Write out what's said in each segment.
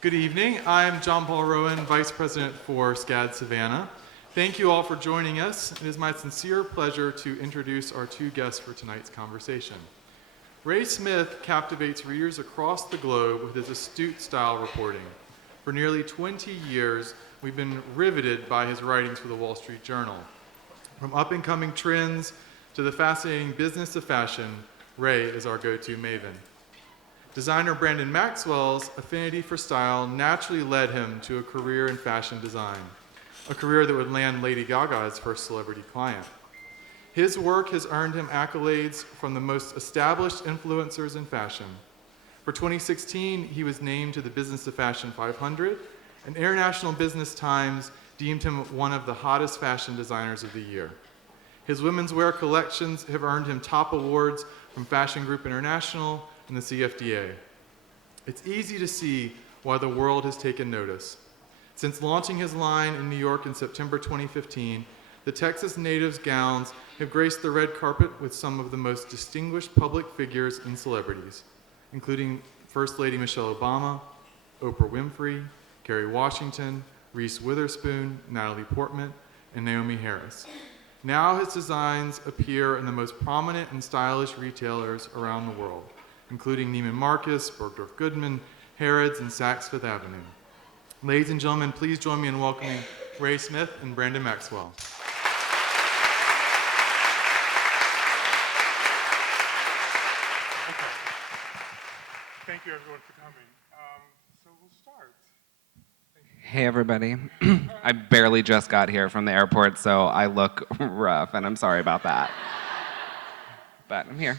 Good evening. I'm John Paul Rowan, Vice President for SCAD Savannah. Thank you all for joining us. It is my sincere pleasure to introduce our two guests for tonight's conversation. Ray Smith captivates readers across the globe with his astute style reporting. For nearly 20 years, we've been riveted by his writings for the Wall Street Journal. From up-and-coming trends to the fascinating business of fashion, Ray is our go-to maven. Designer Brandon Maxwell's affinity for style naturally led him to a career in fashion design, a career that would land Lady Gaga as first celebrity client. His work has earned him accolades from the most established influencers in fashion. For 2016, he was named to the Business of Fashion 500, and International Business Times deemed him one of the hottest fashion designers of the year. His womenswear collections have earned him top awards from Fashion Group International and the CFDA. It's easy to see why the world has taken notice. Since launching his line in New York in September 2015, the Texas native's gowns have graced the red carpet with some of the most distinguished public figures and celebrities, including First Lady Michelle Obama, Oprah Winfrey, Kerry Washington, Reese Witherspoon, Natalie Portman, and Naomi Harris. Now his designs appear in the most prominent and stylish retailers around the world, including Neiman Marcus, Bergdorf Goodman, Harrods, and Saks Fifth Avenue. Ladies and gentlemen, please join me in welcoming Ray Smith and Brandon Maxwell. Okay. Thank you, everyone, for coming. So we'll start. Hey everybody. I barely just got here from the airport, so I look rough, and I'm sorry about that. But I'm here.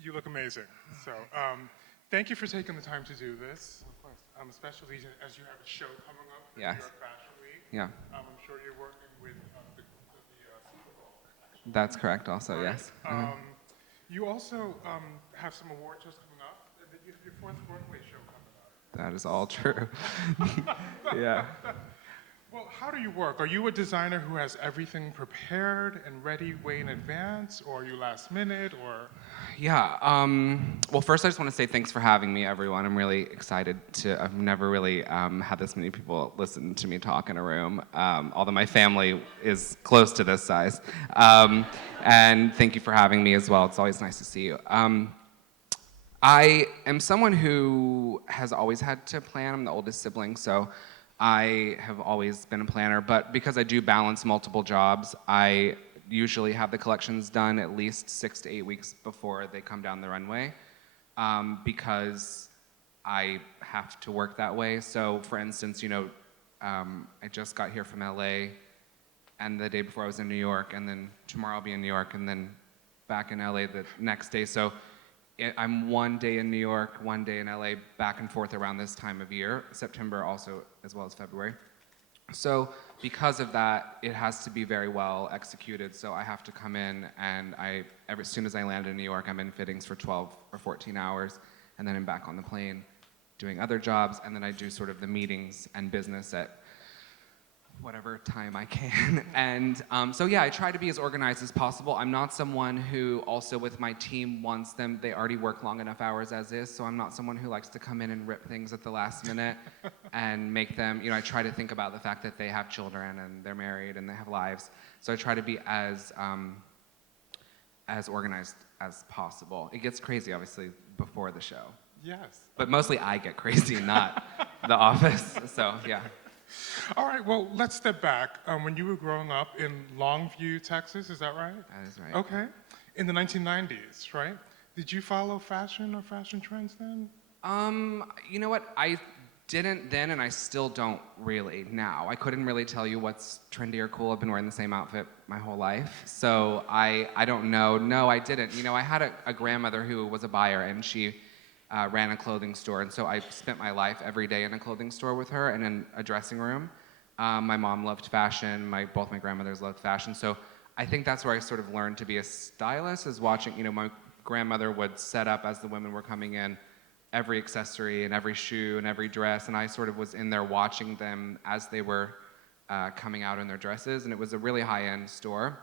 You look amazing. So thank you for taking the time to do this. Of course. Especially as you have a show coming up for Yes. New York Fashion Week. Yeah. I'm sure you're working with the Super Bowl. Actually. That's correct also, Right. yes. You also have some award shows coming up. And then you have your fourth Broadway show coming up. That is all true. Yeah. Well, how do you work? Are you a designer who has everything prepared and ready way in advance, or are you last minute, or? Yeah, well first I just want to say thanks for having me, everyone. I'm really excited I've never really had this many people listen to me talk in a room, although my family is close to this size. And thank you for having me as well. It's always nice to see you. I am someone who has always had to plan. I'm the oldest sibling, so I have always been a planner, but because I do balance multiple jobs, I usually have the collections done at least 6 to 8 weeks before they come down the runway, because I have to work that way. So for instance, I just got here from LA, and the day before I was in New York, and then tomorrow I'll be in New York, and then back in LA the next day. So I'm one day in New York, one day in LA, back and forth around this time of year, September also, as well as February. So because of that, it has to be very well executed. So I have to come in, and as soon as I land in New York, I'm in fittings for 12 or 14 hours, and then I'm back on the plane doing other jobs, and then I do sort of the meetings and business at whatever time I can. And so yeah, I try to be as organized as possible. I'm not someone who also with my team wants them, they already work long enough hours as is, so I'm not someone who likes to come in and rip things at the last minute and make them, I try to think about the fact that they have children and they're married and they have lives. So I try to be as organized as possible. It gets crazy, obviously, before the show. Yes. But mostly I get crazy, not the office, so yeah. All right, well, let's step back. When you were growing up in Longview, Texas, is that right? That is right. Okay. In the 1990s, right? Did you follow fashion or fashion trends then? You know what? I didn't then, and I still don't really now. I couldn't really tell you what's trendy or cool. I've been wearing the same outfit my whole life, so I don't know. No, I didn't. I had a grandmother who was a buyer, and she ran a clothing store, and so I spent my life every day in a clothing store with her and in a dressing room. My mom loved fashion, both my grandmothers loved fashion, so I think that's where I sort of learned to be a stylist, is watching, my grandmother would set up as the women were coming in every accessory and every shoe and every dress, and I sort of was in there watching them as they were coming out in their dresses, and it was a really high-end store.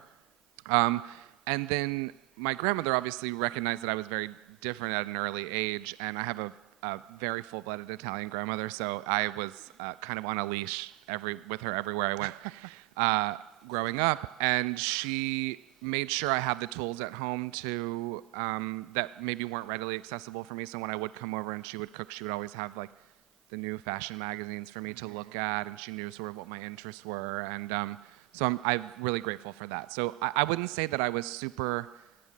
And then my grandmother obviously recognized that I was very different at an early age, and I have a very full-blooded Italian grandmother, so I was kind of on a leash with her everywhere I went growing up, and she made sure I had the tools at home to that maybe weren't readily accessible for me. So when I would come over and she would cook, she would always have like the new fashion magazines for me to look at, and she knew sort of what my interests were, and so I'm really grateful for that. So I wouldn't say that I was super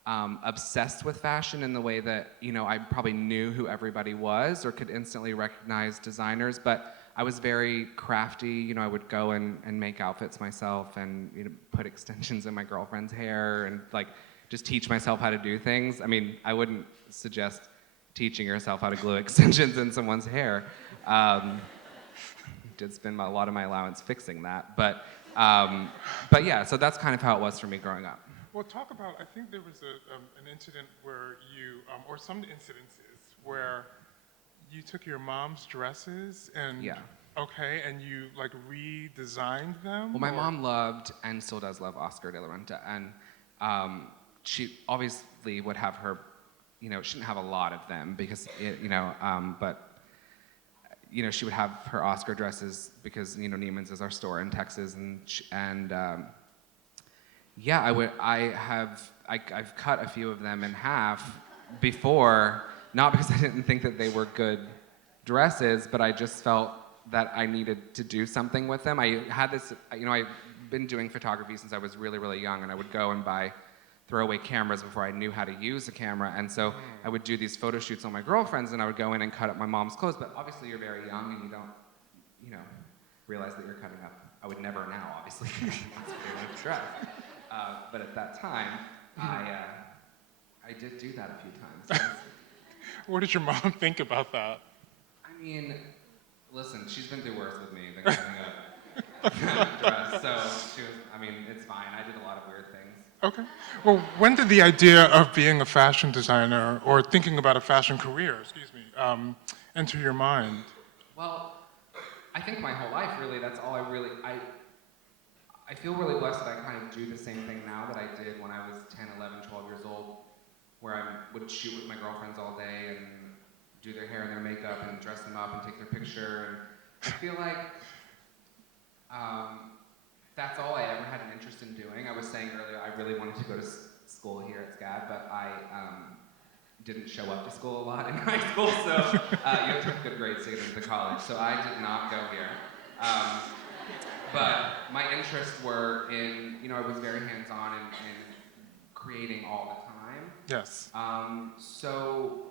obsessed with fashion in the way that, you know, I probably knew who everybody was or could instantly recognize designers, but I was very crafty. You know, I would go and make outfits myself and, you know, put extensions in my girlfriend's hair and like just teach myself how to do things. I mean, I wouldn't suggest teaching yourself how to glue extensions in someone's hair. Did spend a lot of my allowance fixing that, but yeah, so that's kind of how it was for me growing up. Well, talk about, I think there was an incident where you, or some incidences where you took your mom's dresses and, Yeah. Okay, and you like redesigned them? Well, my mom loved and still does love Oscar de la Renta, and she obviously would have her, you know, she didn't have a lot of them because, you know, but you know, she would have her Oscar dresses because, you know, Neiman's is our store in Texas, and yeah, I've cut a few of them in half before, not because I didn't think that they were good dresses, but I just felt that I needed to do something with them. I had this, you know, I've been doing photography since I was really, really young, and I would go and buy throwaway cameras before I knew how to use a camera, and so I would do these photo shoots on my girlfriends, and I would go in and cut up my mom's clothes, but obviously you're very young and you don't, you know, realize that you're cutting up. I would never now, obviously, that's what they would have dressed. But at that time, I did do that a few times. What did your mom think about that? I mean, listen, she's been through worse with me than cutting up a dress, so she was, I mean, it's fine. I did a lot of weird things. Okay. Well, when did the idea of being a fashion designer or thinking about a fashion career, enter your mind? Well, I think my whole life, really, that's all I feel really blessed that I kind of do the same thing now that I did when I was 10, 11, 12 years old, where I would shoot with my girlfriends all day and do their hair and their makeup and dress them up and take their picture. And I feel like that's all I ever had an interest in doing. I was saying earlier I really wanted to go to school here at SCAD, but I didn't show up to school a lot in high school, so you have to have good grades to get into college, so I did not go here. But my interests were in, you know, I was very hands-on in creating all the time. Yes. So,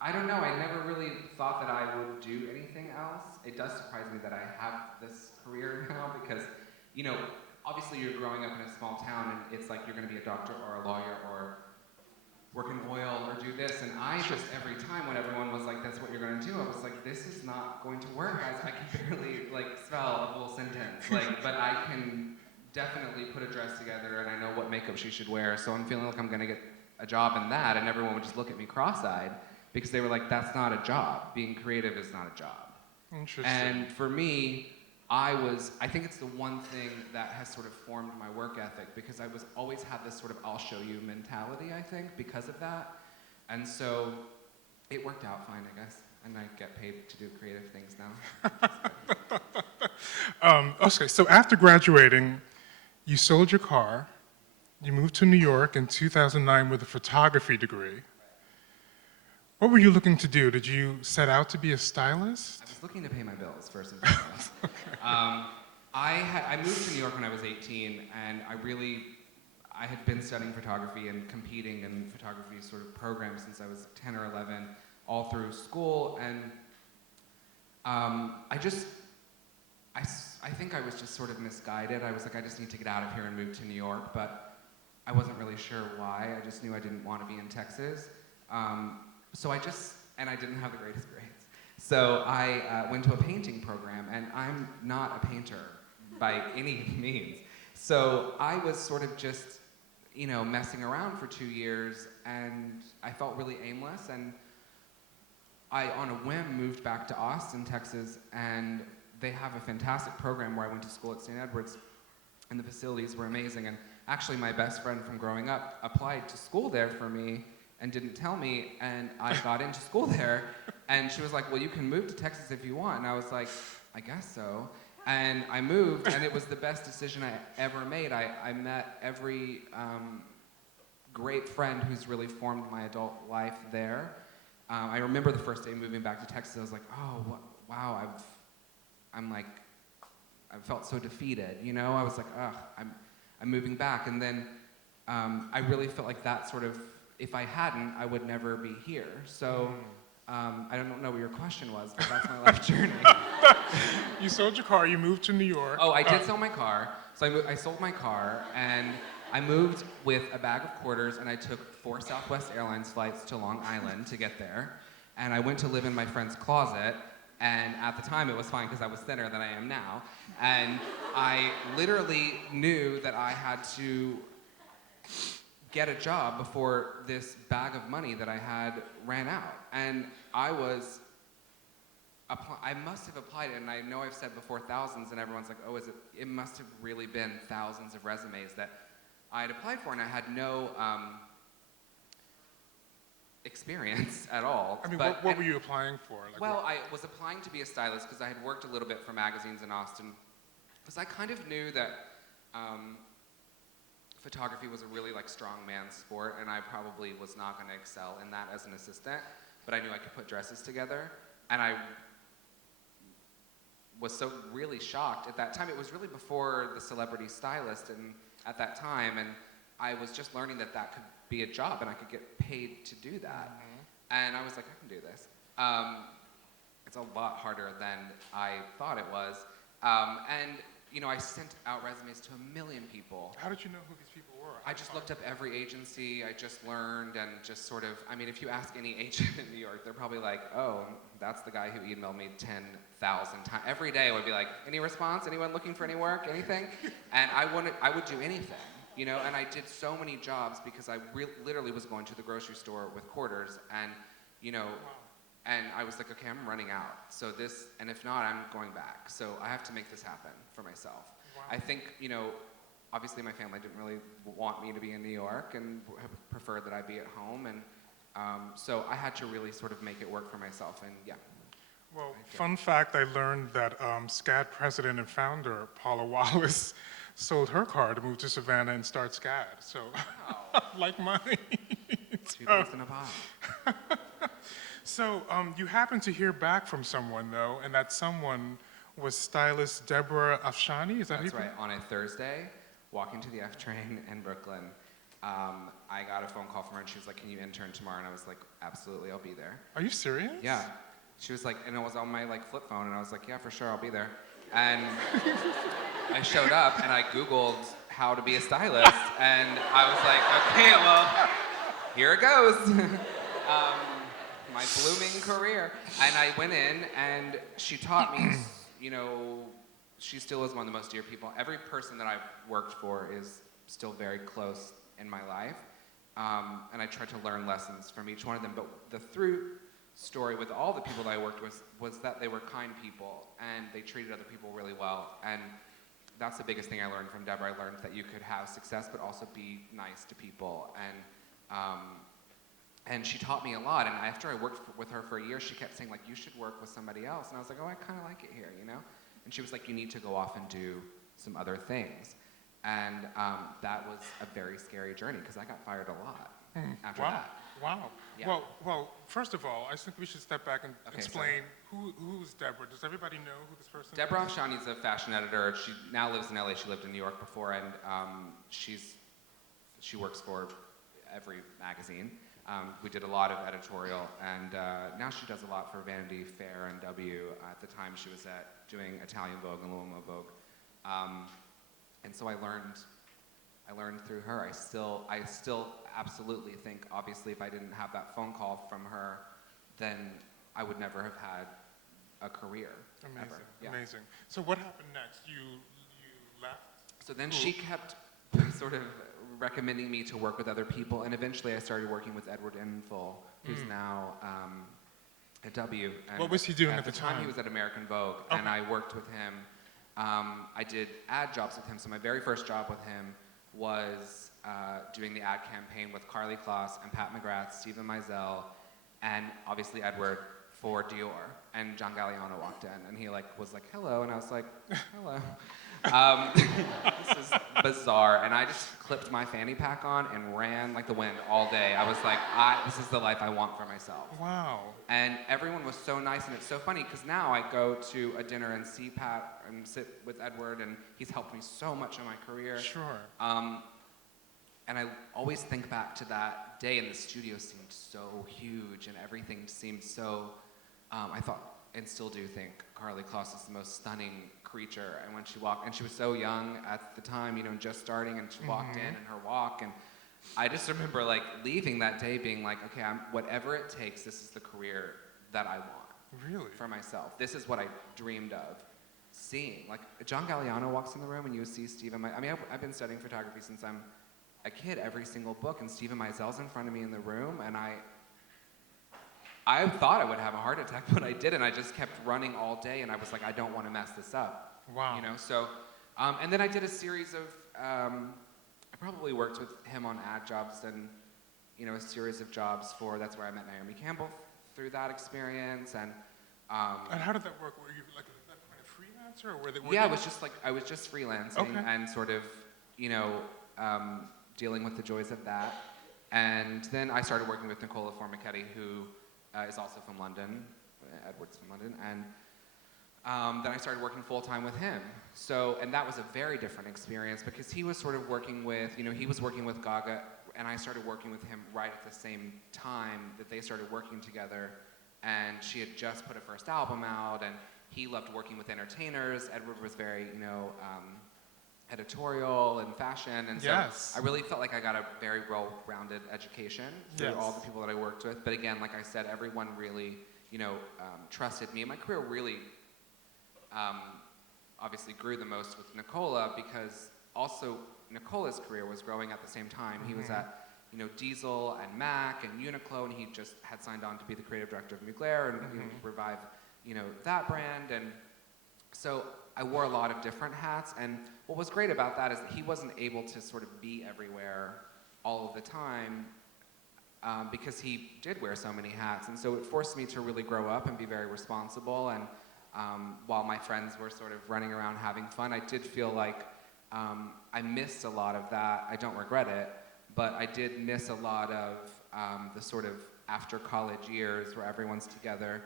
I don't know, I never really thought that I would do anything else. It does surprise me that I have this career now because, you know, obviously you're growing up in a small town and it's like you're gonna be a doctor or a lawyer or work in oil or do this, and I just, every time when everyone was like, that's what you're gonna do, I was like, this is not going to work, guys. I can barely, like, spell a full sentence, like, but I can definitely put a dress together and I know what makeup she should wear, so I'm feeling like I'm gonna get a job in that, and everyone would just look at me cross-eyed because they were like, that's not a job. Being creative is not a job. Interesting. And for me, I think it's the one thing that has sort of formed my work ethic because I always had this sort of I'll show you mentality, I think, because of that. And so it worked out fine, I guess. And I get paid to do creative things now. Okay, so after graduating, you sold your car, you moved to New York in 2009 with a photography degree. What were you looking to do? Did you set out to be a stylist? I was looking to pay my bills, first and foremost. I moved to New York when I was 18, and I had been studying photography and competing in photography sort of programs since I was 10 or 11, all through school, and I think I was just sort of misguided. I was like, I just need to get out of here and move to New York, but I wasn't really sure why. I just knew I didn't want to be in Texas. And I didn't have the greatest grades. So I went to a painting program, and I'm not a painter by any means. So I was sort of just, you know, messing around for 2 years, and I felt really aimless, and I, on a whim, moved back to Austin, Texas, and they have a fantastic program where I went to school at St. Edward's, and the facilities were amazing, and actually my best friend from growing up applied to school there for me, and didn't tell me, and I got into school there, And she was like, well, you can move to Texas if you want. And I was like, I guess so. And I moved, and it was the best decision I ever made. I met every great friend who's really formed my adult life there. I remember the first day moving back to Texas, I was like, oh, wow, I felt so defeated, you know? I was like, ugh, I'm moving back. And then I really felt like that sort of, if I hadn't, I would never be here. So I don't know what your question was, but that's my life journey. You sold your car, you moved to New York. Oh, I did sell my car. So I sold my car, and I moved with a bag of quarters, and I took 4 Southwest Airlines flights to Long Island to get there. And I went to live in my friend's closet, and at the time it was fine because I was thinner than I am now. And I literally knew that I had to get a job before this bag of money that I had ran out. And I must have applied, and I know I've said before thousands, and everyone's like, oh, it must have really been thousands of resumes that I had applied for, and I had no experience at all. I mean, what were you applying for? Like, well, I was applying to be a stylist because I had worked a little bit for magazines in Austin, because I kind of knew that photography was a really strong man's sport, and I probably was not going to excel in that as an assistant, but I knew I could put dresses together, and I was so really shocked at that time. It was really before the celebrity stylist, and at that time, and I was just learning that that could be a job, and I could get paid to do that. And I was like, I can do this. It's a lot harder than I thought it was. And you know, I sent out resumes to 1 million people. How did you know who these people were? I just looked up every agency. I just learned, and just sort of, I mean, if you ask any agent in New York, they're probably like, oh, that's the guy who emailed me 10,000 times. Every day I would be like, any response? Anyone looking for any work? Anything? And I would do anything, you know, and I did so many jobs because I literally was going to the grocery store with quarters, and, you know, and I was like, okay, I'm running out. So this, and if not, I'm going back. So I have to make this happen for myself. Wow. I think, you know, obviously my family didn't really want me to be in New York and preferred that I be at home. And so I had to really sort of make it work for myself. And yeah. Well, fun fact, I learned that SCAD president and founder Paula Wallace sold her car to move to Savannah and start SCAD. So, Wow. like mine. Two birds in a pie. So you happened to hear back from someone, though, and that someone was stylist Deborah Afshani. Is that That's who you right. On a Thursday, walking to the F train in Brooklyn, I got a phone call from her, and she was like, can you intern tomorrow? And I was like, absolutely, I'll be there. Are you serious? Yeah. She was like, and it was on my flip phone, and I was like, yeah, for sure, I'll be there. And I showed up, and I Googled how to be a stylist, and I was like, okay, well, here it goes. My blooming career. And I went in, and she taught me, you know, she still is one of the most dear people. Every person that I've worked for is still very close in my life. And I tried to learn lessons from each one of them. But the through story with all the people that I worked with was that they were kind people, and they treated other people really well. And that's the biggest thing I learned from Deborah. I learned that you could have success, but also be nice to people. And she taught me a lot, and after I worked with her for a year, she kept saying, like, you should work with somebody else. And I was like, oh, I kind of like it here, you know? And she was like, you need to go off and do some other things. And that was a very scary journey, because I got fired a lot after that. Wow. Yeah. Well, first of all, I think we should step back and Okay, explain who's Deborah. Does everybody know who this person is? Deborah Afshani is a fashion editor. She now lives in LA. She lived in New York before, and she works for every magazine. We did a lot of editorial, and now she does a lot for Vanity Fair and W. At the time, she was doing Italian Vogue and Uomo Vogue, and so I learned through her. I still absolutely think, obviously, if I didn't have that phone call from her, then I would never have had a career. Amazing, ever. Yeah. amazing. So what happened next? You left? So then she kept sort of recommending me to work with other people, and eventually I started working with Edward Inful, who's now at W. And what was he doing at the time? time? He was at American Vogue, Okay. and I worked with him. I did ad jobs with him, so my very first job with him was doing the ad campaign with Carly Kloss and Pat McGrath, Stephen Mizell, and obviously Edward for Dior, and John Galliano walked in, and he was like, hello, and I was like, hello. This is bizarre, and I just clipped my fanny pack on and ran like the wind all day. I was like, this is the life I want for myself. Wow. And everyone was so nice, and it's so funny, because now I go to a dinner and see Pat and sit with Edward, and he's helped me so much in my career. Sure. And I always think back to that day, and the studio seemed so huge, and everything seemed so, I thought, and still do think, Karlie Kloss is the most stunning creature. And when she walked, and she was so young at the time, just starting, and she walked in, and her walk, and I just remember leaving that day being like, okay, whatever it takes, this is the career that I want. Really? For myself. This is what I dreamed of seeing. John Galliano walks in the room, and you see Stephen, I've been studying photography since I'm a kid, every single book, and Stephen Meisel's in front of me in the room, and I thought I would have a heart attack, but I didn't. I just kept running all day, and I was like, I don't want to mess this up. Wow. So, and then I did a series of, I probably worked with him on ad jobs and, a series of jobs that's where I met Naomi Campbell through that experience, and how did that work? Were you like that kind of freelancer, or were they? Yeah, I was just freelancing, okay. and sort of, dealing with the joys of that. And then I started working with Nicola Formichetti, who is also from London. Edward's from London, and then I started working full-time with him. And that was a very different experience, because he was sort of working with, he was working with Gaga, and I started working with him right at the same time that they started working together. And she had just put her first album out, and he loved working with entertainers. Edward was very, editorial and fashion, and so yes. I really felt like I got a very well-rounded education through all the people that I worked with. But again, like I said, everyone really, trusted me. And my career really, obviously grew the most with Nicola, because also Nicola's career was growing at the same time. He was at, Diesel and Mac and Uniqlo, and he just had signed on to be the creative director of Mugler and revive, that brand. And so I wore a lot of different hats, and what was great about that is that he wasn't able to sort of be everywhere all of the time, because he did wear so many hats, and so it forced me to really grow up and be very responsible. And while my friends were sort of running around having fun, I did feel like I missed a lot of that. I don't regret it, but I did miss a lot of the sort of after college years where everyone's together.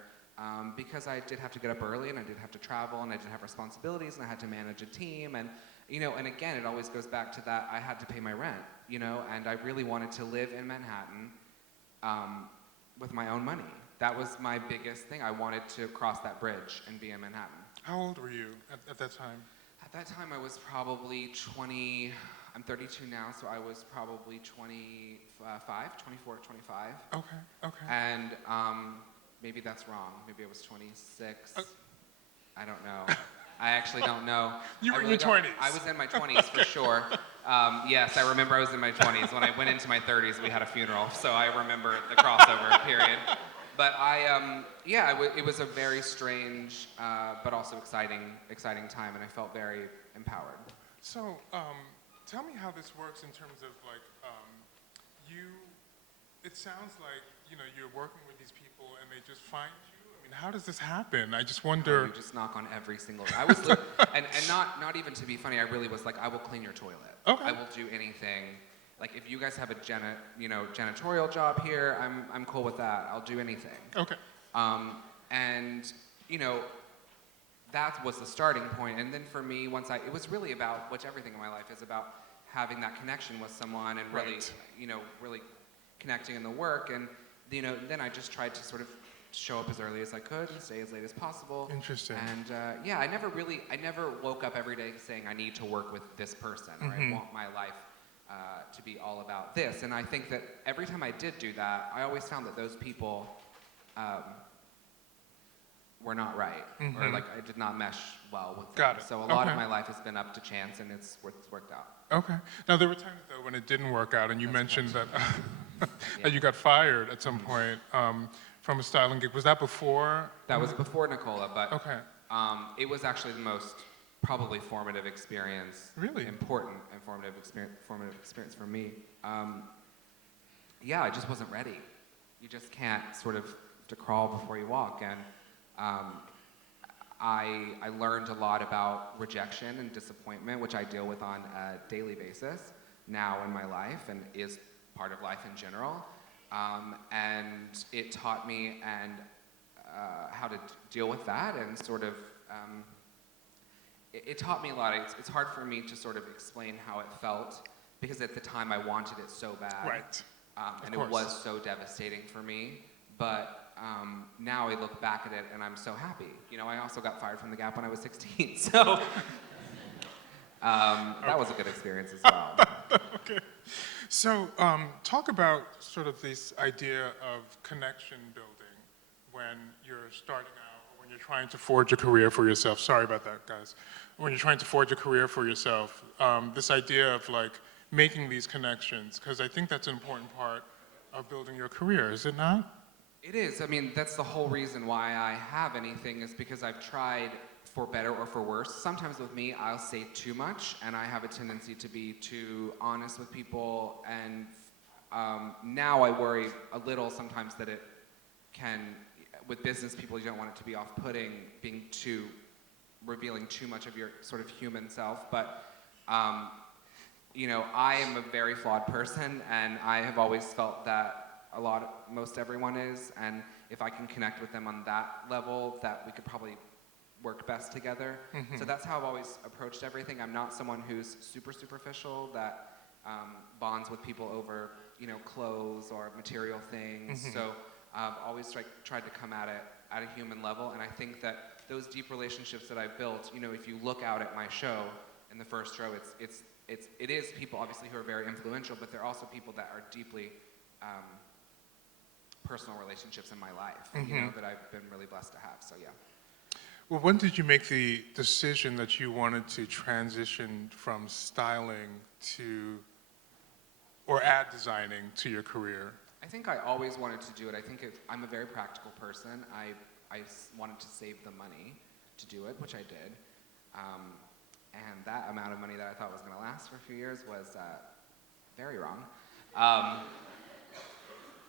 Because I did have to get up early, and I did have to travel, and I did have responsibilities, and I had to manage a team, and and again, it always goes back to that I had to pay my rent, and I really wanted to live in Manhattan with my own money. That was my biggest thing. I wanted to cross that bridge and be in Manhattan. How old were you at that time? At that time, I was probably 20. I'm 32 now, so I was probably 24, 25. Okay. And maybe that's wrong. Maybe I was 26. I don't know. I actually don't know. You were in your 20s. I was in my 20s for sure. Yes, I remember I was in my 20s. When I went into my 30s, we had a funeral, so I remember the crossover period. But it was a very strange, but also exciting time, and I felt very empowered. So, tell me how this works in terms of it sounds like, you're working with these people and they just find you. I mean, how does this happen? I just wonder. You just knock on every single. I was, and not even to be funny. I really was like, I will clean your toilet. Okay. I will do anything. Like if you guys have a janitorial job here, I'm cool with that. I'll do anything. Okay. And that was the starting point. And then for me, it was really about, which everything in my life is about, having that connection with someone and really, right. Really connecting in the work. And then I just tried to sort of show up as early as I could and stay as late as possible. Interesting. And I never woke up every day saying I need to work with this person, or I want my life to be all about this. And I think that every time I did do that, I always found that those people were not right, or I did not mesh well with them. Got it. So a lot of my life has been up to chance, and it's worked out. Okay. Now, there were times, though, when it didn't work out, and you mentioned that, Yeah. that you got fired at some point from a styling gig. Was that before? That was before Nicola, but Okay. it was actually the most probably formative experience. Really? Important and formative experience for me. I just wasn't ready. You just can't sort of to crawl before you walk. And I learned a lot about rejection and disappointment, which I deal with on a daily basis now in my life and is part of life in general. And it taught me how to deal with that and sort of, it taught me a lot. It's hard for me to sort of explain how it felt because at the time I wanted it so bad. Right. And it was so devastating for me. But now I look back at it and I'm so happy. You know, I also got fired from the Gap when I was 16, so that was a good experience as well. Okay. So talk about sort of this idea of connection building when you're starting out, or when you're trying to forge a career for yourself. Sorry about that, guys. When you're trying to forge a career for yourself, this idea of like making these connections, because I think that's an important part of building your career, is it not? It is. I mean, that's the whole reason why I have anything is because I've tried for better or for worse. Sometimes with me, I'll say too much, and I have a tendency to be too honest with people, and now I worry a little sometimes that it can, with business people, you don't want it to be off-putting, revealing too much of your sort of human self, but you know, I am a very flawed person, and I have always felt that most everyone is, and if I can connect with them on that level, that we could probably work best together. Mm-hmm. So that's how I've always approached everything. I'm not someone who's super superficial that bonds with people over, you know, clothes or material things. Mm-hmm. So I've always tried to come at it at a human level, and I think that those deep relationships that I've built, you know, if you look out at my show in the first row, it is people obviously who are very influential, but they're also people that are deeply personal relationships in my life, mm-hmm. you know, that I've been really blessed to have, so yeah. Well, when did you make the decision that you wanted to transition from styling or ad designing to your career? I think I always wanted to do it. I think I'm a very practical person. I wanted to save the money to do it, which I did. And that amount of money that I thought was going to last for a few years was very wrong.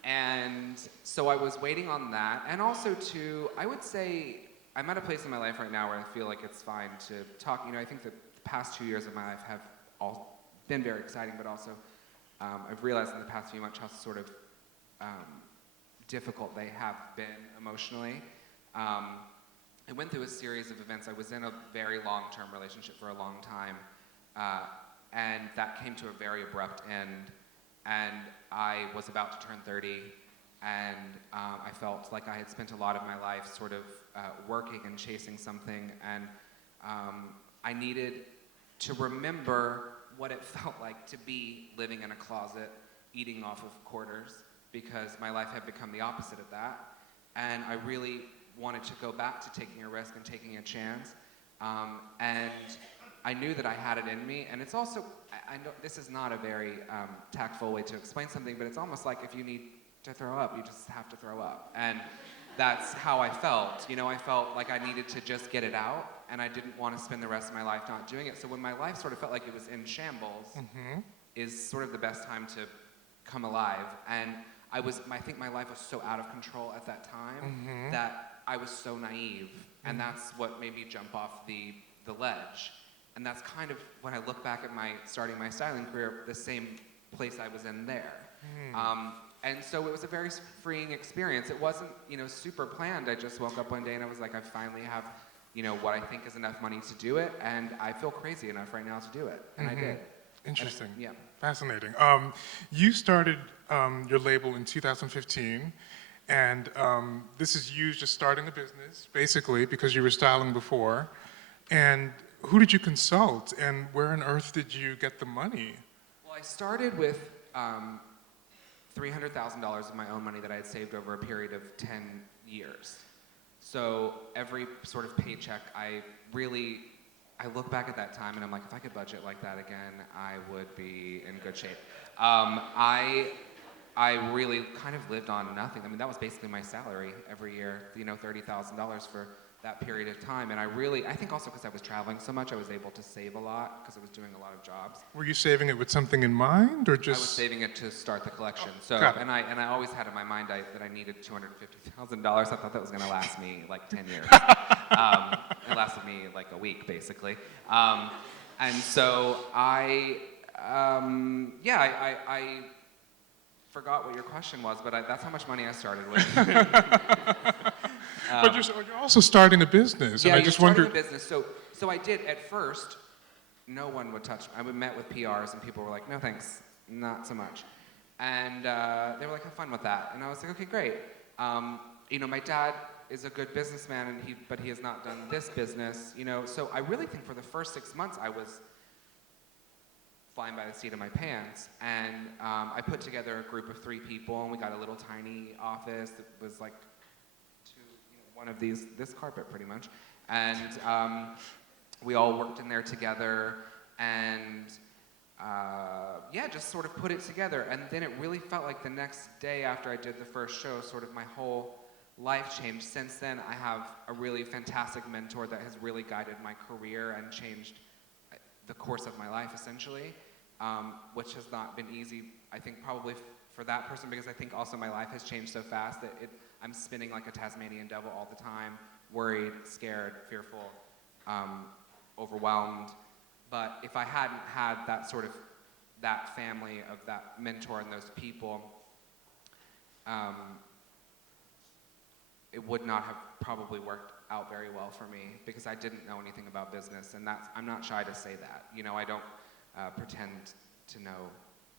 And so I was waiting on that. And also, too, I would say I'm at a place in my life right now where I feel like it's fine to talk. You know, I think the past 2 years of my life have all been very exciting, but also I've realized in the past few months how sort of difficult they have been emotionally. I went through a series of events. I was in a very long-term relationship for a long time, and that came to a very abrupt end. And I was about to turn 30, and I felt like I had spent a lot of my life sort of working and chasing something, and I needed to remember what it felt like to be living in a closet, eating off of quarters, because my life had become the opposite of that. And I really wanted to go back to taking a risk and taking a chance. And I knew that I had it in me, and it's also, I know this is not a very tactful way to explain something, but it's almost like if you need to throw up, you just have to throw up. And that's how I felt. You know, I felt like I needed to just get it out, and I didn't want to spend the rest of my life not doing it. So when my life sort of felt like it was in shambles, mm-hmm. is sort of the best time to come alive. And I think my life was so out of control at that time, mm-hmm. that I was so naive, and that's what made me jump off the ledge. And that's kind of, when I look back at starting my styling career, the same place I was in there. And so it was a very freeing experience. It wasn't, you know, super planned. I just woke up one day and I was like, I finally have, you know, what I think is enough money to do it, and I feel crazy enough right now to do it, and mm-hmm. I did. Interesting. Yeah. Fascinating. You started your label in 2015, and this is you just starting a business, basically, because you were styling before. And who did you consult, and where on earth did you get the money? Well, I started with $300,000 of my own money that I had saved over a period of 10 years. So every sort of paycheck, I look back at that time and I'm like, if I could budget like that again, I would be in good shape. I really kind of lived on nothing. I mean, that was basically my salary every year, you know, $30,000 for that period of time. And I think also because I was traveling so much, I was able to save a lot because I was doing a lot of jobs. Were you saving it with something in mind, or I was just? saving it to start the collection. Got it. And I always had in my mind that I needed $250,000. I thought that was going to last me like 10 years. It lasted me like a week, basically. And so I forgot what your question was, but that's how much money I started with. But you're also starting a business, and I just wondered. A business. So I did at first. No one would touch me. I met with PRs, and people were like, "No, thanks, not so much." And they were like, "Have fun with that." And I was like, "Okay, great." My dad is a good businessman, but he has not done this business. So I really think for the first 6 months I was flying by the seat of my pants, and I put together a group of 3 people, and we got a little tiny office that was like one of this carpet pretty much, and we all worked in there together, and just sort of put it together. And then it really felt like the next day after I did the first show, sort of my whole life changed. Since then, I have a really fantastic mentor that has really guided my career and changed the course of my life, essentially, which has not been easy, I think, probably for that person, because I think also my life has changed so fast that I'm spinning like a Tasmanian devil all the time, worried, scared, fearful, overwhelmed. But if I hadn't had that family of that mentor and those people, it would not have probably worked out very well for me, because I didn't know anything about business, and I'm not shy to say that. I don't pretend to know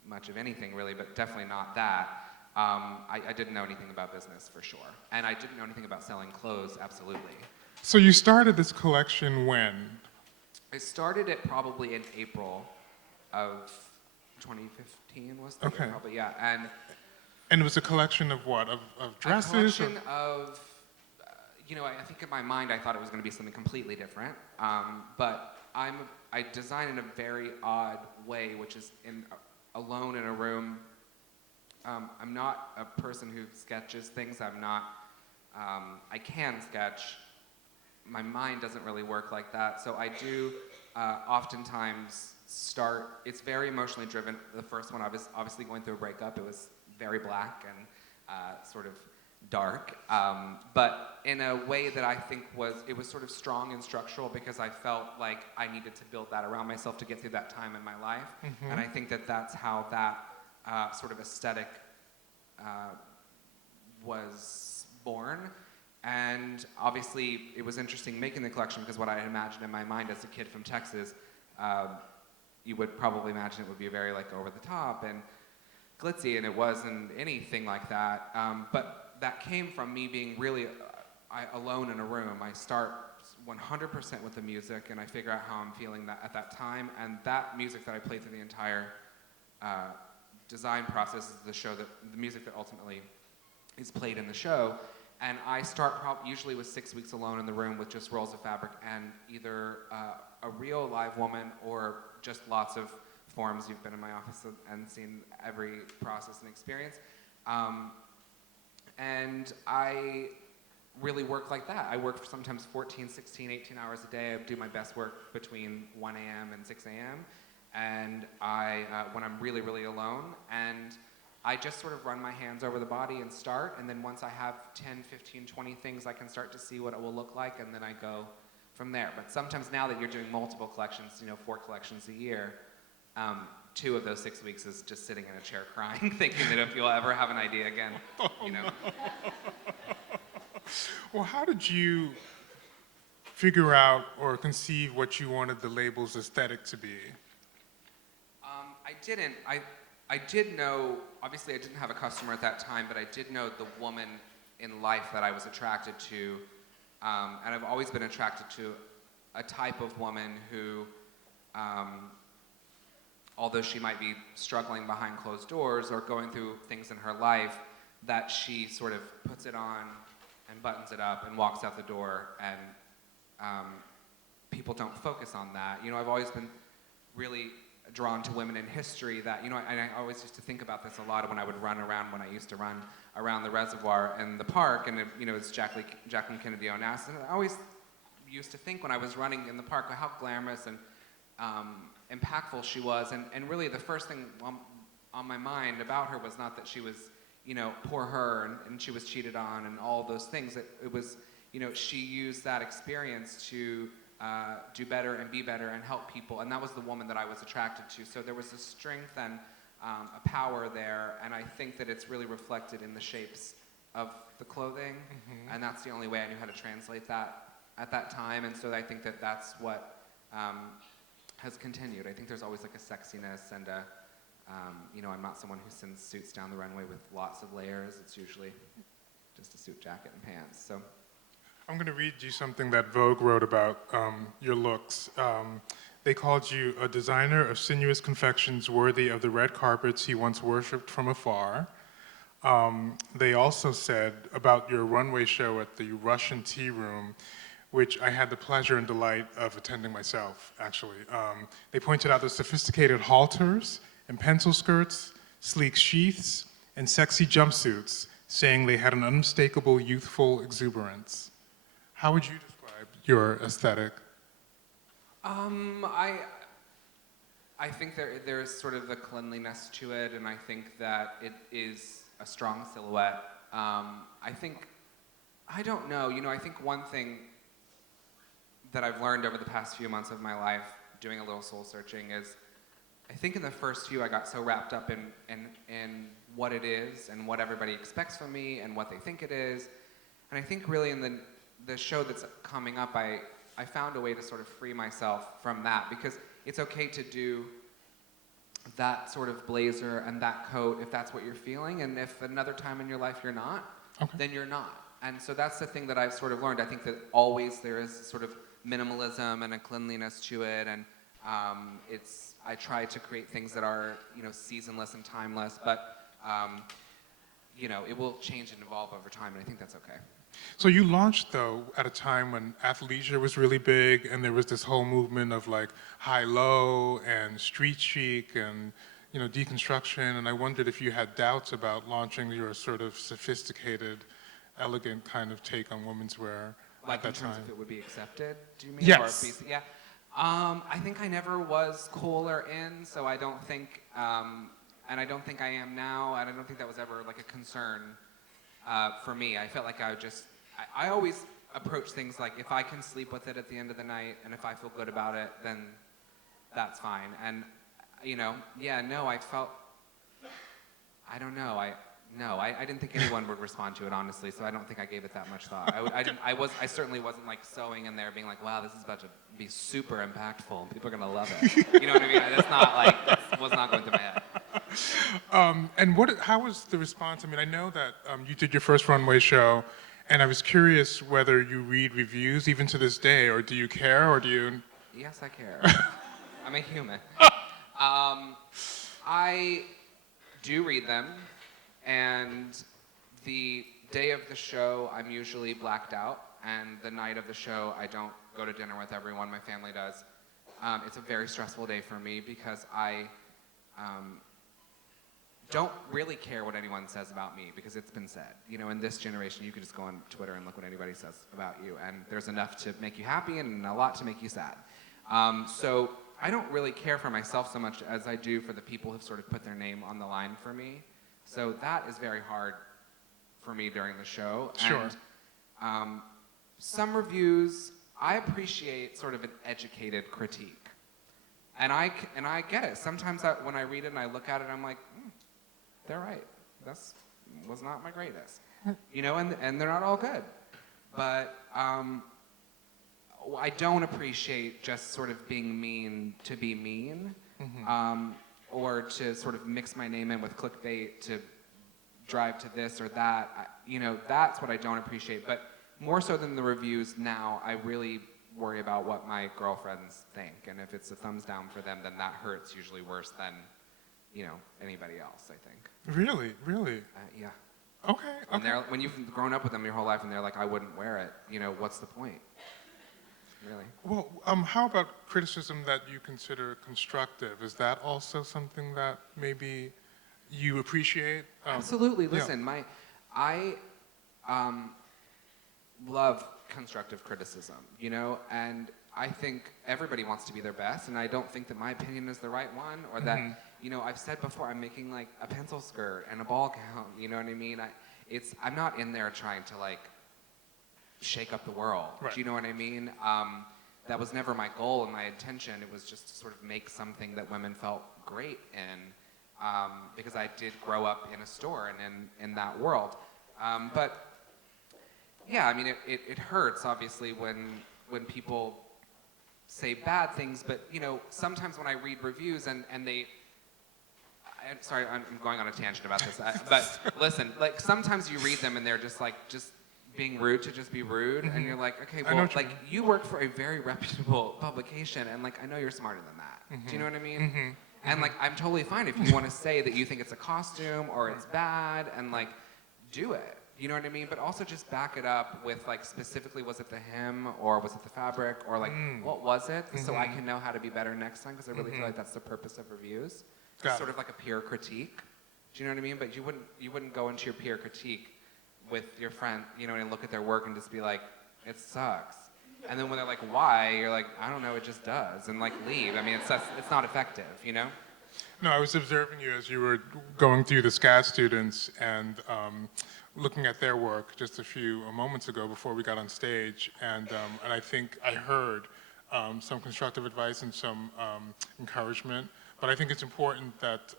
much of anything really, but definitely not that. I didn't know anything about business for sure, and I didn't know anything about selling clothes, absolutely. So you started this collection when? I started it probably in April of 2015 was the year, probably, yeah. And it was a collection of what? Of dresses? A collection of, I think in my mind I thought it was going to be something completely different, but I design in a very odd way, which is alone in a room. I'm not a person who sketches things. I can sketch. My mind doesn't really work like that. So I do oftentimes it's very emotionally driven. The first one, I was obviously going through a breakup. It was very black and sort of dark, but in a way that I think it was sort of strong and structural, because I felt like I needed to build that around myself to get through that time in my life. Mm-hmm. And I think that's how that sort of aesthetic was born. And obviously it was interesting making the collection, because what I had imagined in my mind as a kid from Texas, you would probably imagine it would be very like over the top and glitzy, and it wasn't anything like that. But that came from me being really alone in a room. I start 100% with the music, and I figure out how I'm feeling at that time. And that music that I play through the entire design process is the music that ultimately is played in the show. And I start usually with 6 weeks alone in the room with just rolls of fabric and either a real live woman or just lots of forms. You've been in my office and seen every process and experience. And I really work like that. I work for sometimes 14, 16, 18 hours a day. I do my best work between 1 a.m. and 6 a.m. And when I'm really, really alone, and I just sort of run my hands over the body and start, and then once I have 10, 15, 20 things, I can start to see what it will look like, and then I go from there. But sometimes now that you're doing multiple collections, 4 collections a year, 2 of those 6 weeks is just sitting in a chair crying, thinking that if you'll ever have an idea again, No. Well, how did you figure out or conceive what you wanted the label's aesthetic to be? I didn't. I did know, obviously I didn't have a customer at that time, but I did know the woman in life that I was attracted to. And I've always been attracted to a type of woman who, although she might be struggling behind closed doors or going through things in her life, that she sort of puts it on and buttons it up and walks out the door, and people don't focus on that. I've always been really drawn to women in history that, and I always used to think about this a lot when I would run around, when I used to run around the reservoir and the park, and it's Jacqueline Kennedy Onassis, and I always used to think when I was running in the park how glamorous and impactful she was, and really the first thing on my mind about her was not that she was, poor her and she was cheated on and all those things. It was, she used that experience to do better and be better and help people, and that was the woman that I was attracted to. So there was a strength and a power there, and I think that it's really reflected in the shapes of the clothing, and that's the only way I knew how to translate that at that time, and so I think that that's what has continued. I think there's always like a sexiness and a, I'm not someone who sends suits down the runway with lots of layers. It's usually just a suit jacket and pants. So I'm going to read you something that Vogue wrote about your looks. They called you a designer of sinuous confections worthy of the red carpets he once worshipped from afar. They also said about your runway show at the Russian Tea Room, which I had the pleasure and delight of attending myself, actually. They pointed out the sophisticated halters and pencil skirts, sleek sheaths, and sexy jumpsuits, saying they had an unmistakable youthful exuberance. How would you describe your aesthetic? I think there's sort of a cleanliness to it, and I think that it is a strong silhouette. I don't know, I think one thing that I've learned over the past few months of my life, doing a little soul searching, is I think in the first few I got so wrapped up in what it is and what everybody expects from me and what they think it is. And I think really in the show that's coming up, I found a way to sort of free myself from that, because it's okay to do that sort of blazer and that coat if that's what you're feeling, and if another time in your life you're not, then you're not. And so that's the thing that I've sort of learned. I think that always there is sort of minimalism and a cleanliness to it, and I try to create things that are, seasonless and timeless, but it will change and evolve over time, and I think that's okay. So you launched, though, at a time when athleisure was really big, and there was this whole movement of like high-low and street chic and deconstruction, and I wondered if you had doubts about launching your sort of sophisticated, elegant kind of take on womenswear at that In terms time. of if it would be accepted, do you mean? Yes. Yeah. I think I never was cool or in, so I don't think, and I don't think I am now, and I don't think that was ever like a concern for me. I felt like I always approach things like, if I can sleep with it at the end of the night, and if I feel good about it, then that's fine. And, I felt, I don't know, I didn't think anyone would respond to it, honestly, so I don't think I gave it that much thought. I certainly wasn't like sewing in there being like, wow, this is about to be super impactful, people are gonna love it. You know what I mean? It's not like, that was not going through my head. And how was the response? I mean, I know that you did your first runway show, and I was curious whether you read reviews even to this day, or do you care, or do you? Yes, I care. I'm a human. I do read them, and the day of the show, I'm usually blacked out, and the night of the show, I don't go to dinner with everyone. My family does. It's a very stressful day for me because I don't really care what anyone says about me, because it's been said. In this generation, you can just go on Twitter and look what anybody says about you, and there's enough to make you happy and a lot to make you sad. So I don't really care for myself so much as I do for the people who've sort of put their name on the line for me. So that is very hard for me during the show. Sure. And some reviews, I appreciate sort of an educated critique. And I get it. Sometimes when I read it and I look at it, I'm like, they're right. That was not my greatest. And they're not all good. But I don't appreciate just sort of being mean to be mean, or to sort of mix my name in with clickbait to drive to this or that. That's what I don't appreciate. But more so than the reviews now, I really worry about what my girlfriends think. And if it's a thumbs down for them, then that hurts usually worse than, anybody else, I think. Really? Yeah. Okay. When you've grown up with them your whole life and they're like, I wouldn't wear it, what's the point? Really? Well, how about criticism that you consider constructive? Is that also something that maybe you appreciate? Absolutely. Listen, I love constructive criticism, you know? And I think everybody wants to be their best, and I don't think that my opinion is the right one, or that, you know, I've said before, I'm making like a pencil skirt and a ball gown, you know what I mean? I'm not in there trying to like shake up the world, Right. do you know what I mean? That was never my goal and my intention. It was just to sort of make something that women felt great in, because I did grow up in a store and in that world. But yeah, I mean, it hurts obviously when people say bad things, but you know, sometimes when I read reviews and they, sorry, I'm going on a tangent about this, but listen, like sometimes you read them and they're just like, just being rude to just be rude, and you're like, okay, well, like you work for a very reputable publication, and like I know you're smarter than that. Do you know what I mean? And like I'm totally fine if you want to say that you think it's a costume or it's bad, and like do it. You know what I mean? But also just back it up with like specifically, was it the hem or was it the fabric, or like what was it, so I can know how to be better next time, because I really feel like that's the purpose of reviews. It's sort of like a peer critique. Do you know what I mean? But you wouldn't go into your peer critique with your friend, you know, and look at their work and just be like, it sucks. And then when they're like, why? You're like, I don't know, it just does, and like leave. I mean, it's not effective, you know? No, I was observing you as you were going through the SCAD students and looking at their work just a few moments ago before we got on stage, and I think I heard some constructive advice and some encouragement, but I think it's important that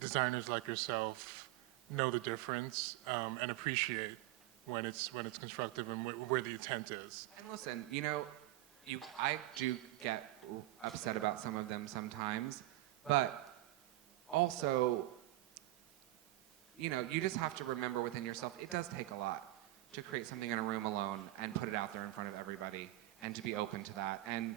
designers like yourself know the difference and appreciate when it's constructive and where the intent is. And listen, you know, I do get upset about some of them sometimes, but also, you know, you just have to remember within yourself, it does take a lot to create something in a room alone and put it out there in front of everybody, and to be open to that. And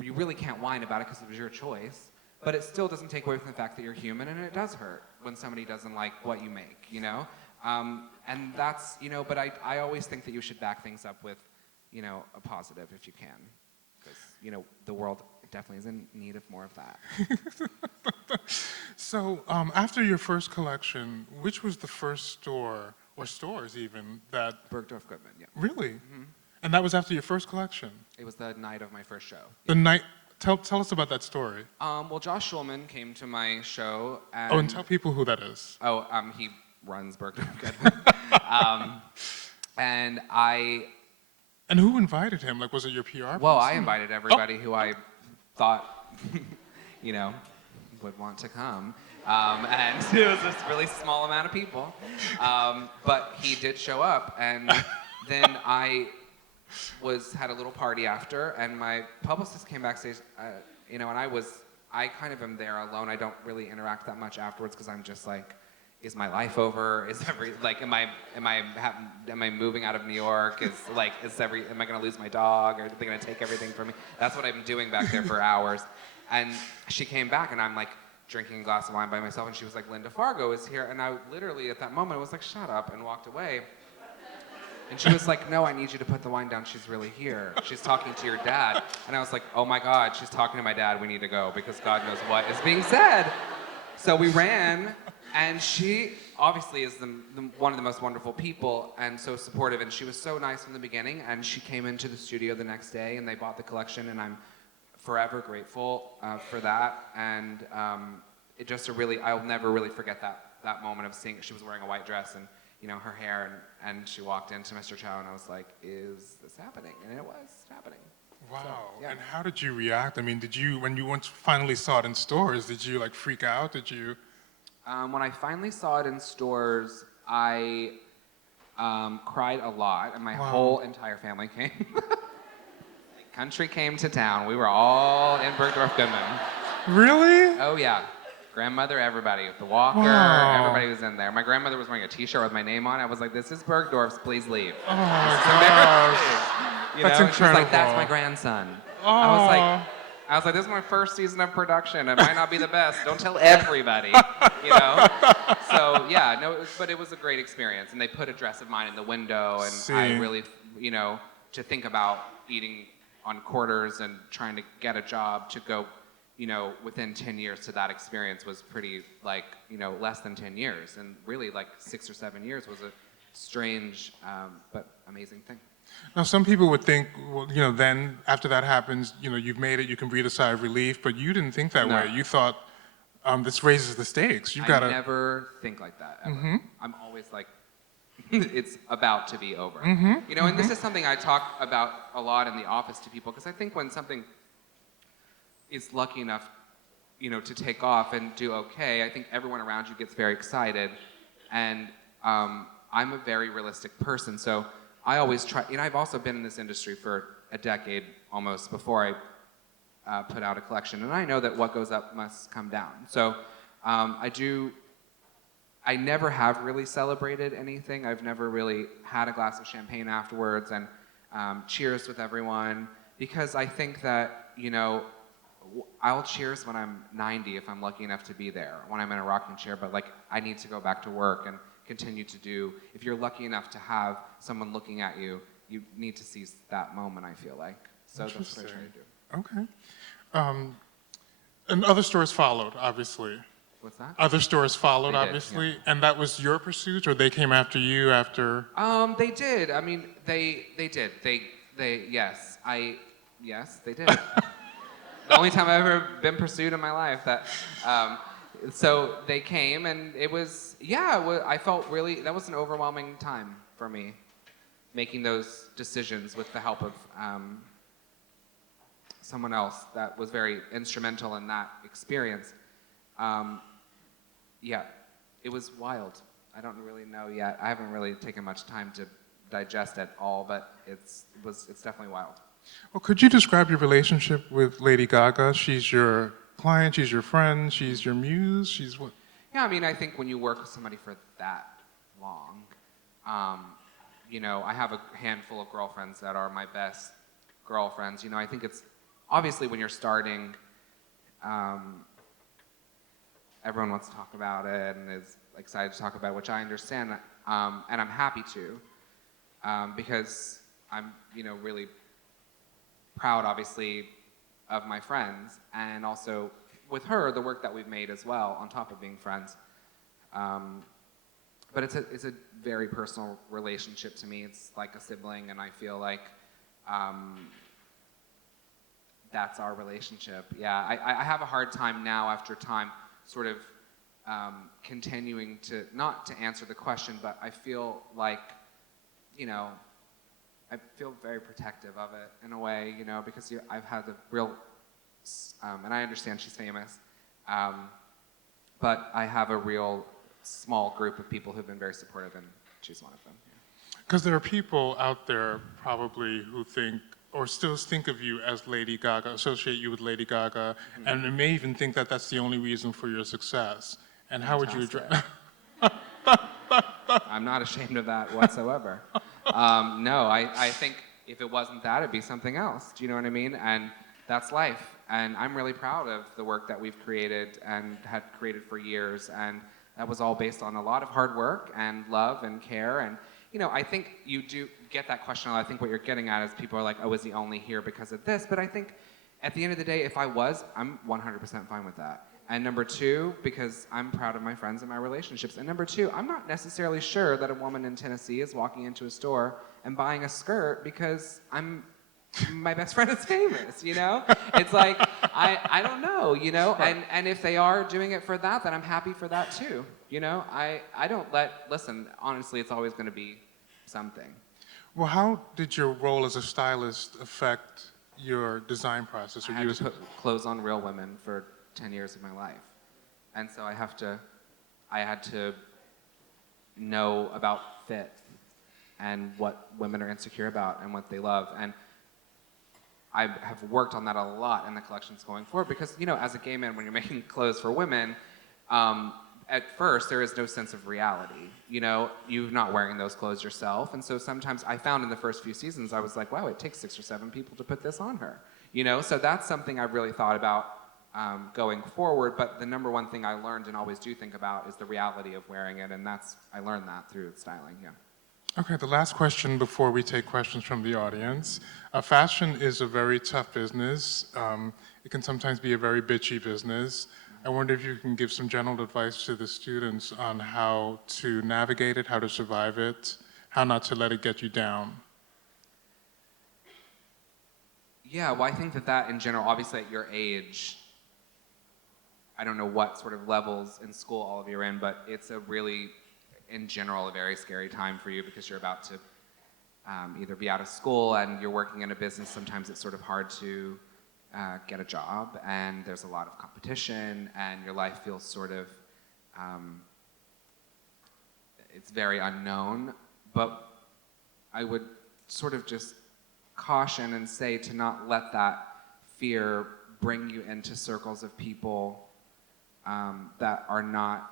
you really can't whine about it because it was your choice, but it still doesn't take away from the fact that you're human, and it does hurt when somebody doesn't like what you make, you know? And that's, you know, but I always think that you should back things up with, you know, a positive if you can, because, you know, the world definitely is in need of more of that. So after your first collection, which was the first store, or stores even, that... Bergdorf Goodman, yeah. Really? And that was after your first collection? It was the night of my first show. The night... Tell us about that story. Well, Josh Schulman came to my show. And, Oh, and tell people who that is. Oh, he runs Bergdorf Goodman. And I... And who invited him? Like, was it your PR Well, person? I invited everybody who I thought, you know, would want to come. And it was this really small amount of people. But he did show up, and then I had a little party after, and my publicist came backstage, you know, and I kind of am there alone. I don't really interact that much afterwards, because I'm just like, is my life over? Am I moving out of New York? Am I gonna lose my dog? Or are they gonna take everything from me? That's what I'm doing back there for hours. And she came back, and I'm like drinking a glass of wine by myself, and she was like, Linda Fargo is here. And I literally at that moment was like, shut up, and walked away. And she was like, no, I need you to put the wine down. She's really here. She's talking to your dad. And I was like, oh my God, she's talking to my dad. We need to go, because God knows what is being said. So we ran, and she obviously is one of the most wonderful people, and so supportive. And she was so nice from the beginning. And she came into the studio the next day, and they bought the collection, and I'm forever grateful for that. And it just I'll never really forget that moment of seeing, she was wearing a white dress and, you know, her hair, and she walked into Mr. Chow, and I was like, is this happening? And it was happening. Wow. So, yeah. And how did you react? I mean, when you once finally saw it in stores, did you like freak out? Did you? When I finally saw it in stores, I cried a lot, and my whole entire family came. Country came to town. We were all in Bergdorf Goodman. Really? Oh yeah. Grandmother, everybody, the walker, Wow. everybody was in there. My grandmother was wearing a t-shirt with my name on it. I was like, this is Bergdorf's, please leave. Oh my gosh. You That's know? And she was like, that's incredible. my grandson. Oh. I was like, this is my first season of production. It might not be the best. Don't tell everybody, you know? So yeah, no, it was a great experience. And they put a dress of mine in the window, and I really, you know, to think about eating on quarters and trying to get a job to go, you know, within 10 years to that experience was pretty, like, you know, less than 10 years. And really, like, 6 or 7 years was a strange but amazing thing. Now, some people would think, well, then after that happens, you've made it, you can breathe a sigh of relief, but you didn't think that No. way. You thought, this raises the stakes. You've I got to. never think like that, ever. I'm always like, it's about to be over. And this is something I talk about a lot in the office to people, because I think when something is lucky enough, to take off and do okay, I think everyone around you gets very excited. And I'm a very realistic person, so I always try, I've also been in this industry for a decade almost before I put out a collection, and I know that what goes up must come down. So I never have really celebrated anything. I've never really had a glass of champagne afterwards and cheers with everyone, because I think that, I'll cheers when I'm 90 if I'm lucky enough to be there, when I'm in a rocking chair, but like I need to go back to work and continue to do, if you're lucky enough to have someone looking at you, you need to seize that moment, I feel like. So that's what I try to do. Okay. And other stores followed, obviously. What's that? Other stores followed, They did, obviously, and that was your pursuit, or they came after you after? They did. I mean, they did. Yes, they did. The only time I've ever been pursued in my life. So they came, and it was, I felt really, that was an overwhelming time for me, making those decisions with the help of someone else that was very instrumental in that experience. It was wild. I don't really know yet. I haven't really taken much time to digest it all, but it's definitely wild. Well, could you describe your relationship with Lady Gaga? She's your client, she's your friend, she's your muse, she's what? Yeah, I mean, I think when you work with somebody for that long, I have a handful of girlfriends that are my best girlfriends. I think it's, obviously when you're starting, everyone wants to talk about it and is excited to talk about it, which I understand, and I'm happy to, because I'm, really proud, obviously, of my friends, and also with her, the work that we've made as well, on top of being friends. But it's a very personal relationship to me. It's like a sibling, and I feel like that's our relationship. Yeah, I have a hard time now, after time, sort of continuing to, not to answer the question, but I feel like, I feel very protective of it in a way, because I've had the real, and I understand she's famous, but I have a real small group of people who've been very supportive, and she's one of them. Because there are people out there probably who think, or still think of you as Lady Gaga, associate you with Lady Gaga, and they may even think that that's the only reason for your success. And how would you address? I'm not ashamed of that whatsoever. No, I think if it wasn't that, it'd be something else. Do you know what I mean? And that's life. And I'm really proud of the work that we've created and had created for years. And that was all based on a lot of hard work and love and care. And, I think you do get that question a lot. I think what you're getting at is people are like, oh, is he only here because of this? But I think at the end of the day, if I was, I'm 100% fine with that. And number two, because I'm proud of my friends and my relationships. And number two, I'm not necessarily sure that a woman in Tennessee is walking into a store and buying a skirt because my best friend is famous, It's like, I don't know, And if they are doing it for that, then I'm happy for that too, I don't listen, honestly, it's always gonna be something. Well, how did your role as a stylist affect your design process? I had to put clothes on real women for 10 years of my life. And so I had to know about fit and what women are insecure about and what they love. And I have worked on that a lot in the collections going forward because, as a gay man, when you're making clothes for women, at first there is no sense of reality. You're not wearing those clothes yourself. And so sometimes I found in the first few seasons, I was like, wow, it takes 6 or 7 people to put this on her. So that's something I've really thought about going forward, but the number one thing I learned and always do think about is the reality of wearing it, and I learned that through styling, yeah. Okay, the last question before we take questions from the audience. Fashion is a very tough business. It can sometimes be a very bitchy business. I wonder if you can give some general advice to the students on how to navigate it, how to survive it, how not to let it get you down. Yeah, well, I think that in general, obviously at your age, I don't know what sort of levels in school all of you are in, but it's a really, in general, a very scary time for you because you're about to either be out of school and you're working in a business. Sometimes it's sort of hard to get a job, and there's a lot of competition, and your life feels sort of, it's very unknown. But I would sort of just caution and say to not let that fear bring you into circles of people that are not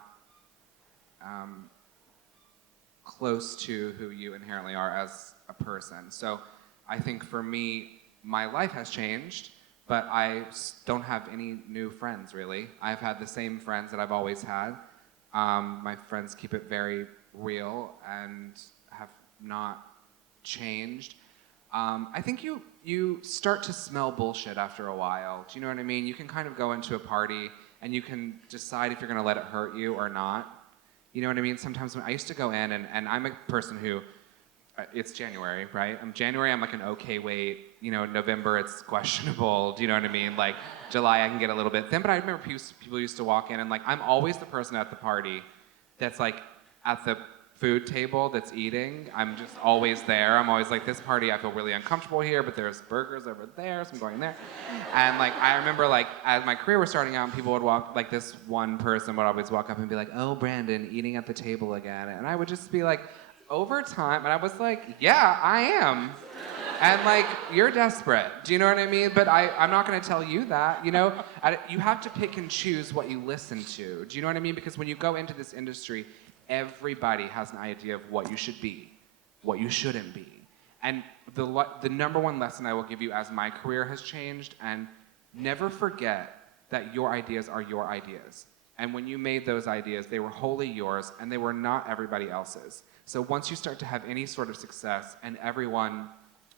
close to who you inherently are as a person. So I think for me, my life has changed, but I don't have any new friends, really. I've had the same friends that I've always had. My friends keep it very real and have not changed. I think you start to smell bullshit after a while. Do you know what I mean? You can kind of go into a party and you can decide if you're gonna let it hurt you or not. You know what I mean? Sometimes when I used to go in, and I'm a person who, it's January, right? January, I'm like an okay weight. You know, November, it's questionable. Do you know what I mean? Like, July, I can get a little bit thin. But I remember people used to walk in, and like, I'm always the person at the party that's like at the food table that's eating. I'm just always there. I'm always like, this party, I feel really uncomfortable here, but there's burgers over there, so I'm going there. And like, I remember like, as my career was starting out, and people would walk, like this one person would always walk up and be like, oh, Brandon, eating at the table again. And I would just be like, over time, and I was like, yeah, I am. And like, you're desperate. Do you know what I mean? But I'm not gonna tell you that, you know? You have to pick and choose what you listen to. Do you know what I mean? Because when you go into this industry, everybody has an idea of what you should be, what you shouldn't be. And the number one lesson I will give you as my career has changed, and never forget that your ideas are your ideas. And when you made those ideas, they were wholly yours, and they were not everybody else's. So once you start to have any sort of success, and everyone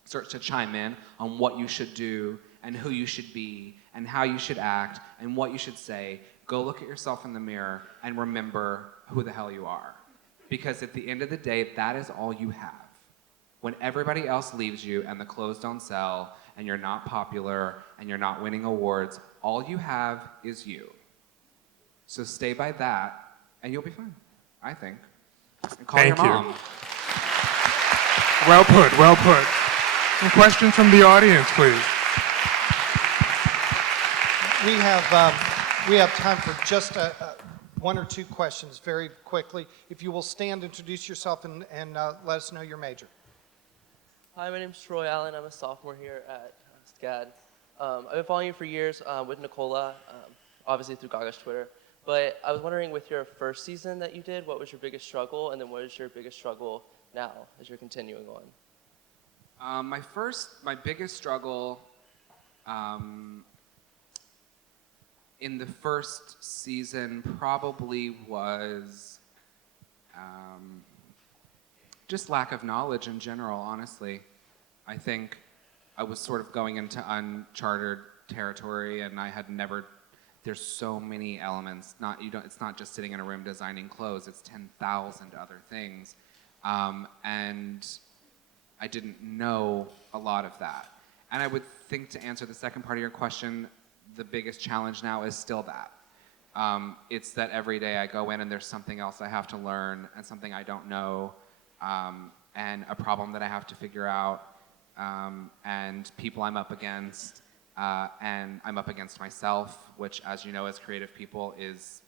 starts to chime in on what you should do, and who you should be, and how you should act, and what you should say, go look at yourself in the mirror and remember who the hell you are. Because at the end of the day, that is all you have. When everybody else leaves you and the clothes don't sell and you're not popular and you're not winning awards, all you have is you. So stay by that and you'll be fine, I think. And call Thank your you. mom. Well put, well put. Some questions from the audience, please. We have time for just one or two questions very quickly. If you will stand, introduce yourself, and let us know your major. Hi, my name's Troy Allen. I'm a sophomore here at SCAD. I've been following you for years with Nicola, obviously through Gaga's Twitter. But I was wondering, with your first season that you did, what was your biggest struggle? And then what is your biggest struggle now as you're continuing on? My biggest struggle in the first season probably was just lack of knowledge in general, honestly. I think I was sort of going into uncharted territory, and I had never, there's so many elements. It's not just sitting in a room designing clothes, it's 10,000 other things. And I didn't know a lot of that. And I would think, to answer the second part of your question, the biggest challenge now is still that. It's that every day I go in and there's something else I have to learn, and something I don't know, and a problem that I have to figure out, and people I'm up against, and I'm up against myself, which, as you know, as creative people, is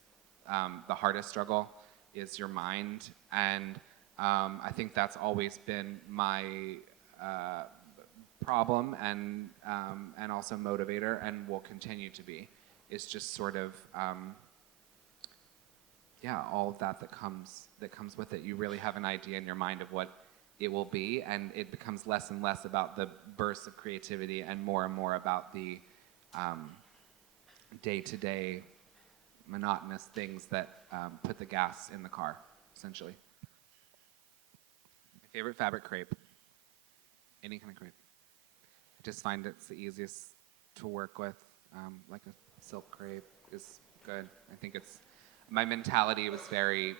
the hardest struggle, is your mind. And I think that's always been my problem, and also motivator, and will continue to be, is just sort of all of that comes with it. You really have an idea in your mind of what it will be, and it becomes less and less about the bursts of creativity and more about the day-to-day monotonous things that put the gas in the car, essentially. My favorite fabric, crepe. Any kind of crepe. I just find it's the easiest to work with. Like a silk crepe is good. I think my mentality was very,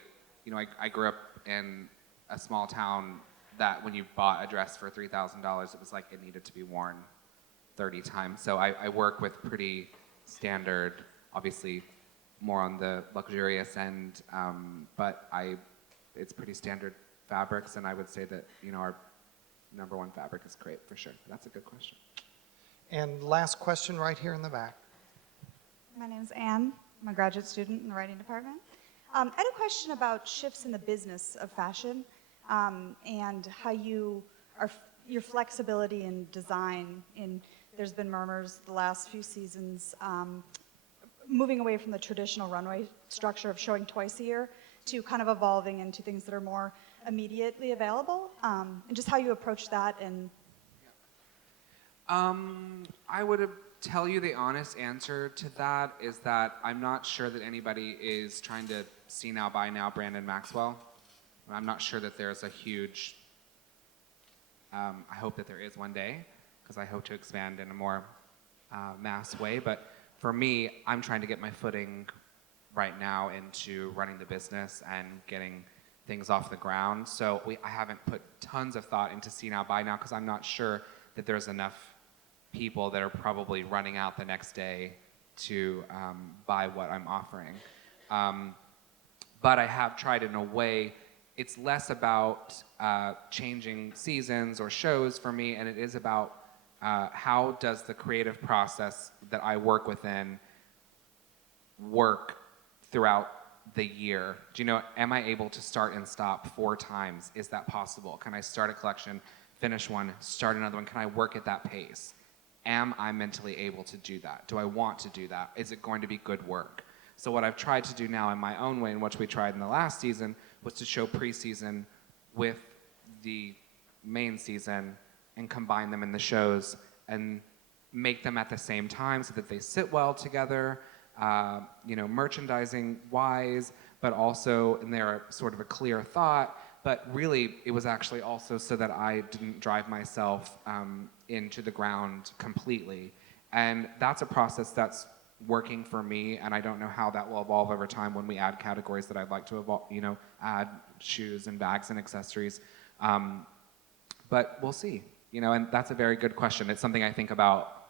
I grew up in a small town that when you bought a dress for $3,000, it was like it needed to be worn 30 times. So I work with pretty standard, obviously more on the luxurious end, but it's pretty standard fabrics, and I would say that, you know, our #1 fabric is crepe for sure. That's a good question. And last question right here in the back. My name's Anne. I'm a graduate student in the writing department. I had a question about shifts in the business of fashion and how your flexibility in design. There's been murmurs the last few seasons moving away from the traditional runway structure of showing twice a year to kind of evolving into things that are more immediately available, and just how you approach that. And I would tell you the honest answer to that is that I'm not sure that anybody is trying to see now, buy now Brandon Maxwell. I'm not sure that there's a huge, I hope that there is one day, because I hope to expand in a more mass way. But for me, I'm trying to get my footing right now into running the business and getting things off the ground. So I haven't put tons of thought into see now, buy now, because I'm not sure that there's enough people that are probably running out the next day to buy what I'm offering. But I have tried in a way, it's less about changing seasons or shows for me, and it is about how does the creative process that I work within work throughout the year. Do you know, am I able to start and stop 4 times? Is that possible? Can I start a collection, finish one, start another one? Can I work at that pace? Am I mentally able to do that? Do I want to do that? Is it going to be good work? So what I've tried to do now in my own way, and what we tried in the last season, was to show preseason with the main season and combine them in the shows and make them at the same time so that they sit well together, you know, merchandising wise, but also, and they're sort of a clear thought, but really it was actually also so that I didn't drive myself into the ground completely. And that's a process that's working for me, and I don't know how that will evolve over time when we add categories that I'd like to evolve, you know, add shoes and bags and accessories. But we'll see, you know, and that's a very good question. It's something I think about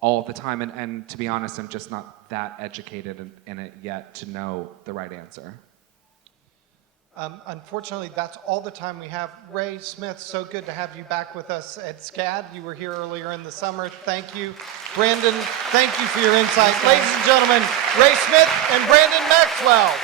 all the time, and to be honest, I'm just not that educated in it yet to know the right answer. Unfortunately, that's all the time we have. Ray Smith, so good to have you back with us at SCAD. You were here earlier in the summer. Thank you. Brandon, thank you for your insight. Ladies and gentlemen, Ray Smith and Brandon Maxwell.